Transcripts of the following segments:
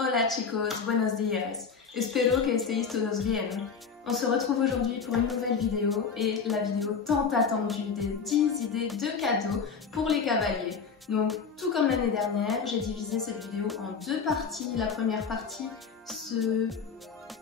Hola chicos, buenos días. Espero que estéis todos bien. On se retrouve aujourd'hui pour une nouvelle vidéo et la vidéo tant attendue des 10 idées de cadeaux pour les cavaliers. Donc tout comme l'année dernière, j'ai divisé cette vidéo en deux parties. La première partie se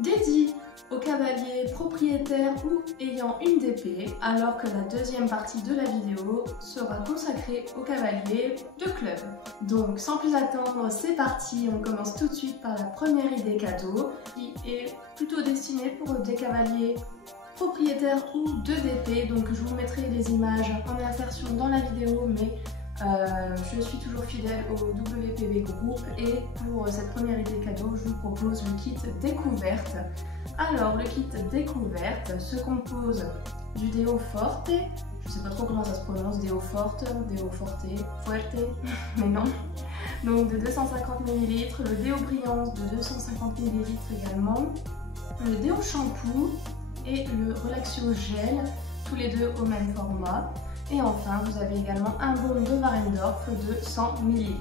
dédie aux cavaliers propriétaires ou ayant une d'épée, alors que la deuxième partie de la vidéo sera consacrée aux cavaliers de club. Donc sans plus attendre, c'est parti, on commence tout de suite par la première idée cadeau, qui est plutôt destinée pour des cavaliers propriétaires ou de d'épée. Donc je vous mettrai les images en insertion dans la vidéo, mais je suis toujours fidèle au WPB Group et pour cette première idée cadeau, je vous propose le kit découverte. Alors, le kit découverte se compose du Deo Forte, je sais pas trop comment ça se prononce, Deo Forte, Fuerte, mais non. Donc de 250 ml, le Deo Brillance de 250 ml également, le Deo Shampoo et le Relaxio Gel, tous les deux au même format. Et enfin, vous avez également un baume de Warendorf de 100 ml.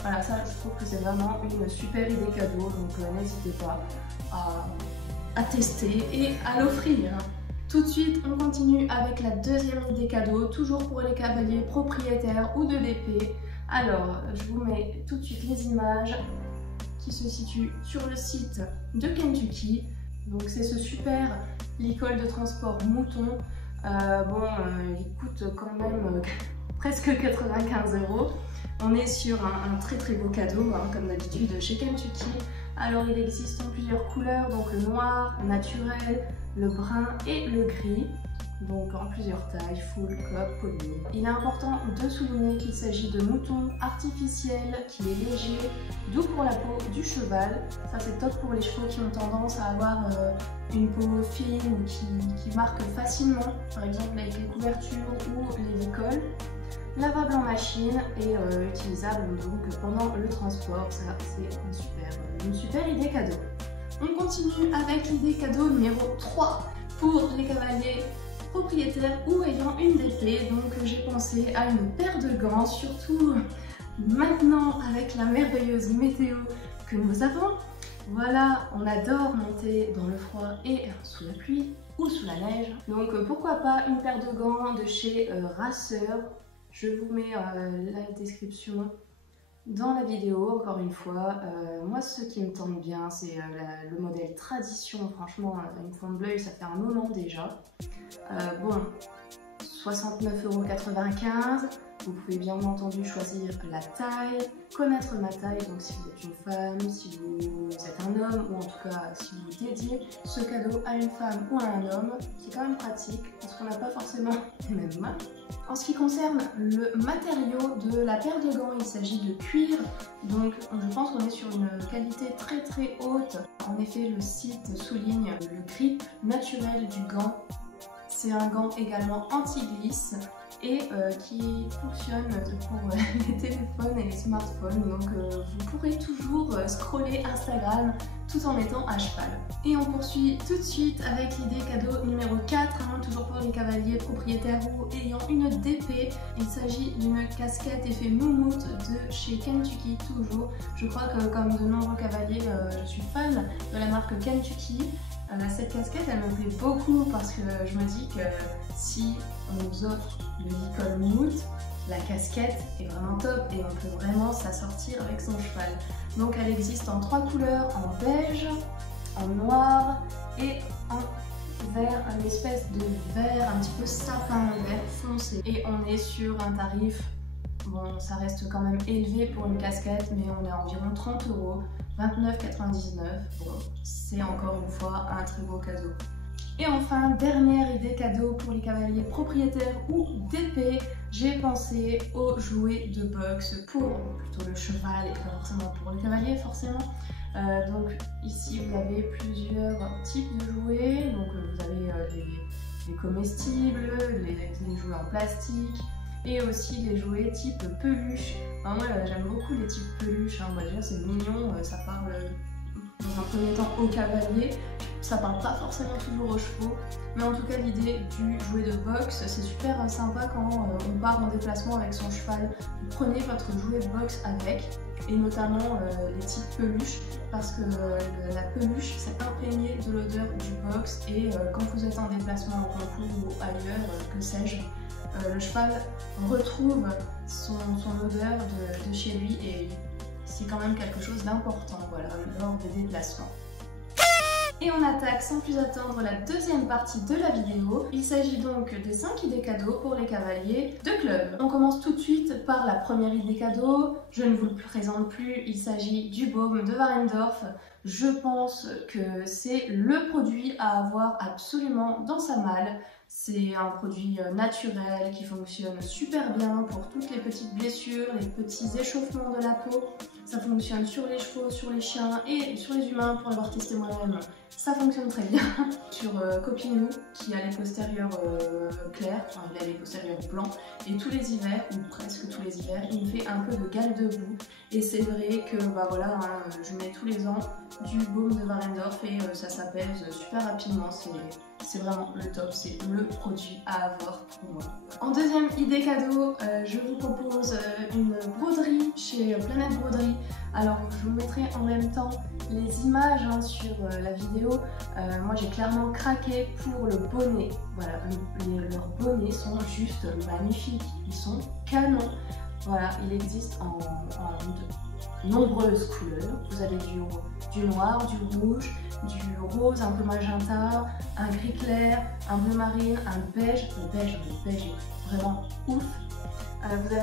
Voilà, ça je trouve que c'est vraiment une super idée cadeau, donc n'hésitez pas à tester et à l'offrir. Tout de suite, on continue avec la deuxième idée cadeau, toujours pour les cavaliers propriétaires ou de l'épée. Alors, je vous mets tout de suite les images qui se situent sur le site de Kentucky. Donc c'est ce super licol de transport mouton. Il coûte quand même presque 95 €. On est sur un très très beau cadeau, hein, comme d'habitude chez Kentucky. Alors il existe en plusieurs couleurs, donc le noir, naturel, le brun et le gris. Donc en plusieurs tailles, full, club, poly. Il est important de souligner qu'il s'agit de moutons artificiels, qui est léger, doux pour la peau du cheval. Ça c'est top pour les chevaux qui ont tendance à avoir une peau fine ou qui marque facilement, par exemple avec les couvertures ou les licols. Lavable en machine et utilisable donc pendant le transport. Ça c'est une super idée cadeau. On continue avec l'idée cadeau numéro 3 pour les cavaliers propriétaires ou ayant une d'épée. Donc j'ai pensé à une paire de gants, surtout maintenant avec la merveilleuse météo que nous avons. Voilà, on adore monter dans le froid et sous la pluie ou sous la neige. Donc pourquoi pas une paire de gants de chez Racer. Je vous mets la description dans la vidéo, encore une fois. Moi, ce qui me tente bien, c'est le modèle Tradition. Franchement, il me fond de l'œil, ça fait un moment déjà. 69,95 €. Vous pouvez bien entendu choisir la taille, connaître ma taille, donc si vous êtes une femme, si vous êtes un homme, ou en tout cas si vous dédiez ce cadeau à une femme ou à un homme, c'est quand même pratique parce qu'on n'a pas forcément les mêmes mains. En ce qui concerne le matériau de la paire de gants, il s'agit de cuir, donc je pense qu'on est sur une qualité très très haute. En effet, le site souligne le grip naturel du gant. C'est un gant également anti-glisse et qui fonctionne pour les téléphones et les smartphones. Donc vous pourrez toujours scroller Instagram tout en étant à cheval. Et on poursuit tout de suite avec l'idée cadeau numéro 4, hein, toujours pour les cavaliers propriétaires ou ayant une d'épée. Il s'agit d'une casquette effet moumoute de chez Kentucky toujours. Je crois que comme de nombreux cavaliers, je suis fan de la marque Kentucky. Cette casquette elle me plaît beaucoup parce que je me dis que si on nous offre le licol moumoute, la casquette est vraiment top et on peut vraiment s'assortir avec son cheval. Donc elle existe en 3 couleurs, en beige, en noir et en vert, une espèce de vert un petit peu sapin, vert foncé. Et on est sur un tarif, bon ça reste quand même élevé pour une casquette, mais on est à environ 30 €. 29,99 €. Bon, c'est encore une fois un très beau cadeau. Et enfin, dernière idée cadeau pour les cavaliers propriétaires ou d'épée, j'ai pensé aux jouets de boxe pour plutôt le cheval et pas forcément pour le cavalier forcément. Donc ici vous avez plusieurs types de jouets, donc vous avez les comestibles, les jouets en plastique et aussi les jouets type peluche. Enfin, moi j'aime beaucoup les types peluche, hein. Déjà c'est mignon, ça parle dans un premier temps aux cavaliers. Ça parle pas forcément toujours aux chevaux, mais en tout cas l'idée du jouet de boxe, c'est super sympa quand on part en déplacement avec son cheval. Vous prenez votre jouet de boxe avec et notamment les types peluches, parce que la peluche s'est imprégnée de l'odeur du box et quand vous êtes en déplacement en concours ou ailleurs, que sais-je, le cheval retrouve son odeur de chez lui et c'est quand même quelque chose d'important, voilà, lors des déplacements. Et on attaque sans plus attendre la deuxième partie de la vidéo. Il s'agit donc des 5 idées cadeaux pour les cavaliers de club. On commence tout de suite par la première idée cadeau. Je ne vous le présente plus, il s'agit du baume de Warendorf. Je pense que c'est le produit à avoir absolument dans sa malle. C'est un produit naturel qui fonctionne super bien pour toutes les petites blessures, les petits échauffements de la peau. Ça fonctionne sur les chevaux, sur les chiens et sur les humains pour l'avoir testé moi-même. Ça fonctionne très bien. Sur Copinou qui a les postérieurs clairs, enfin il a les postérieurs blancs, et tous les hivers, ou presque tous les hivers, il me fait un peu de gale de boue. Et c'est vrai que bah voilà, hein, je mets tous les ans du baume de Warendorf et ça s'apaise super rapidement. C'est vraiment le top, c'est le produit à avoir pour moi. En deuxième idée cadeau, je vous propose une broderie chez Planète Broderie. Alors je vous mettrai en même temps les images hein, sur la vidéo. Moi j'ai clairement craqué pour le bonnet. Voilà, leurs bonnets sont juste magnifiques, ils sont canons. Voilà, il existe en de nombreuses couleurs. Vous avez du noir, du rouge, du rose un peu magenta, un gris clair, un bleu marine, un beige. Le beige est vraiment ouf. Vous avez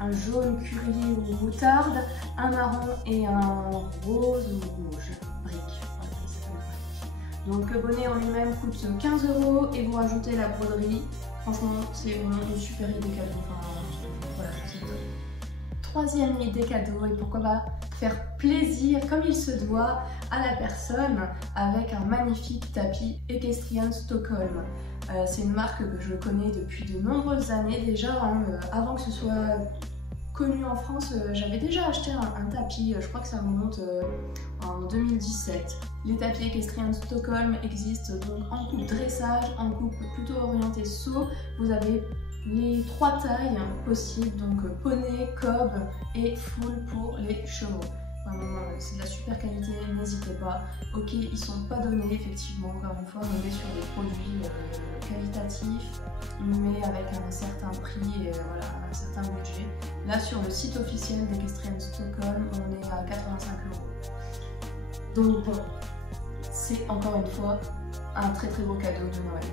un jaune curry ou moutarde, un marron et un rose ou rouge, brique. Voilà, il s'appelle brique. Donc le bonnet en lui-même coûte 15 € et vous rajoutez la broderie. Franchement, c'est vraiment une super idée cadeau. Enfin, voilà, c'est top. Troisième idée cadeau, et pourquoi pas faire plaisir comme il se doit à la personne avec un magnifique tapis Equestrian Stockholm. C'est une marque que je connais depuis de nombreuses années déjà, hein, avant que ce soit connu en France, j'avais déjà acheté un tapis, je crois que ça remonte en 2017. Les tapis Equestrian Stockholm existent donc en coupe dressage, en coupe plutôt orientée saut. Vous avez les 3 tailles possibles, donc poney, cob et full pour les chevaux. Vraiment, c'est de la super qualité, n'hésitez pas. Ok, ils sont pas donnés, effectivement, encore une fois, on est sur des produits qualitatifs, mais avec un certain prix et voilà, un certain budget. Là, sur le site officiel d'Equestrian Stockholm, on est à 85 €. Donc bon, c'est encore une fois un très beau cadeau de Noël.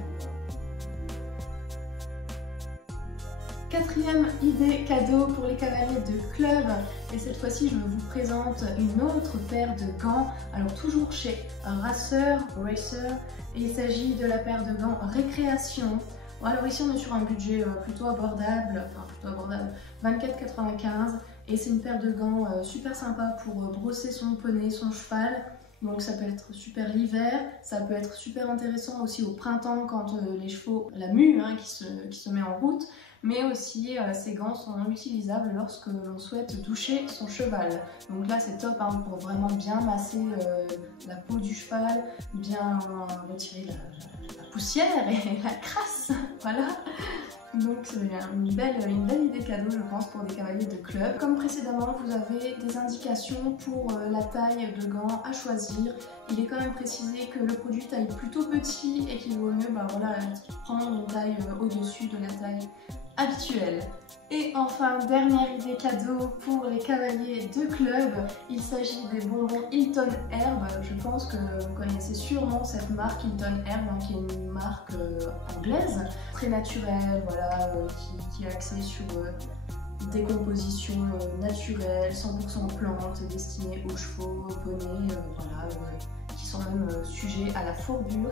Quatrième idée cadeau pour les cavaliers de club, et cette fois-ci je vous présente une autre paire de gants, alors toujours chez Racer, et il s'agit de la paire de gants Récréation. Bon, alors ici on est sur un budget plutôt abordable, 24,95 €, et c'est une paire de gants super sympa pour brosser son poney, son cheval. Donc ça peut être super l'hiver, ça peut être super intéressant aussi au printemps quand les chevaux, la mue hein, qui se met en route, mais aussi ces gants sont utilisables lorsque l'on souhaite doucher son cheval. Donc là c'est top hein, pour vraiment bien masser la peau du cheval, bien retirer la poussière et la crasse, voilà. Donc c'est une belle idée cadeau je pense pour des cavaliers de club. Comme précédemment vous avez des indications pour la taille de gants à choisir. Il est quand même précisé que le produit taille plutôt petit et qu'il vaut mieux voilà, prendre une taille au-dessus de la taille habituelle. Et enfin, dernière idée cadeau pour les cavaliers de club, il s'agit des bonbons Hilton Herb. Je pense que vous connaissez sûrement cette marque Hilton Herb, hein, qui est une marque anglaise, très naturelle, voilà, qui est axée sur des compositions naturelles, 100% plantes, destinées aux chevaux, aux poneys, voilà, qui sont même sujets à la fourbure.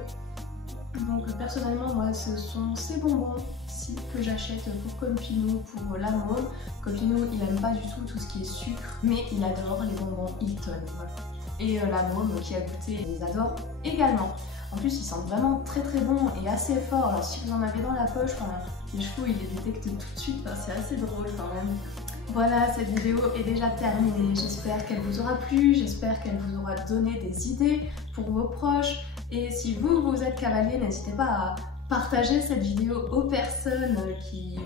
Donc personnellement moi ce sont ces bonbons-ci que j'achète pour Copinou, pour la môme. Copinou il aime pas du tout ce qui est sucre, mais il adore les bonbons Hilton. Voilà. Et la môme qui a goûté les adore également. En plus ils sentent vraiment très bons et assez forts. Alors si vous en avez dans la poche, les chevaux ils les détectent tout de suite, c'est assez drôle quand même. Voilà, cette vidéo est déjà terminée. J'espère qu'elle vous aura plu, j'espère qu'elle vous aura donné des idées pour vos proches. Et si vous êtes cavalier, n'hésitez pas à partager cette vidéo aux personnes qui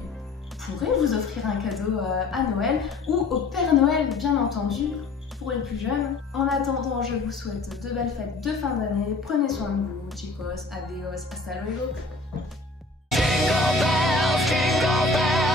pourrez vous offrir un cadeau à Noël ou au Père Noël, bien entendu, pour les plus jeunes. En attendant, je vous souhaite de belles fêtes de fin d'année. Prenez soin de vous, chicos. Adios, hasta luego. Jingle bells, jingle bells.